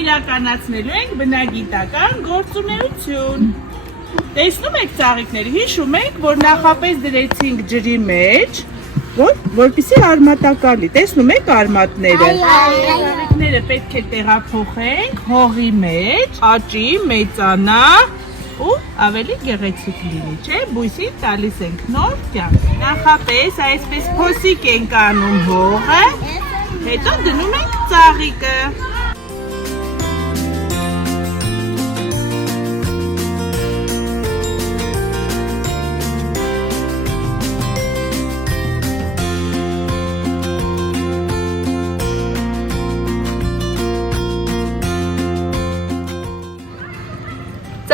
իրականացնելու ենք բնագիտական գործունեություն։ Տեսնում եք ծաղիկները, հիշում եք, որ նախապես դրեցինք ջրի մեջ, որպեսզի արմատակալի, տեսնում եք արմատները։ Ծաղիկները պետք է տեղափոխենք հողի մեջ, աճի, մեծանա ու ավելի գեղեցիկ լինի, չէ՞, բույսին տալիս ենք նոր կյանք։ Նախապես այսպես փոսիկ ենք անում հողը, հետո դնում ենք ծաղիկը։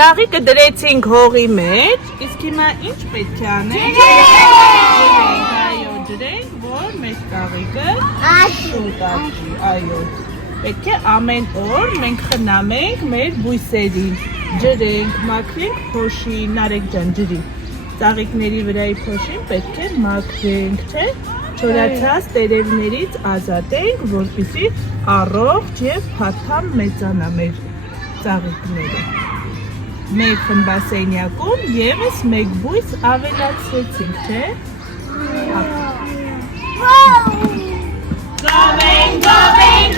Ծաղիկը դրեցինք հողի մեջ, իսկ հիմա ինչ պետք է անենք? Ջրենք, որ մեր ծաղիկը շուտ աճի, այո։ Պետք է ամեն օր մենք խնամենք մեր բույսերին, ջրենք, մաքրենք փոշին, Նարեկ ջան, ջրի։ Ծաղիկների վրայի փոշին պետք է մաքրենք, չէ՞։ Չորացած տերևներից ազատենք, որպեսզի առողջ եւ փաթթամ մեծանա մեր ծաղիկները։ Մեր խմբասենյակում ևս մեկ բույս ավելացրեցինք, չէ՞։ Գովենք,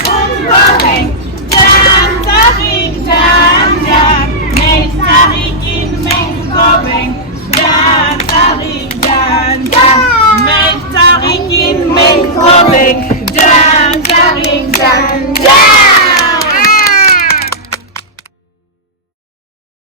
խումբ գովենք, ջան, ծաղիկ, ջան, մեր ծաղիկ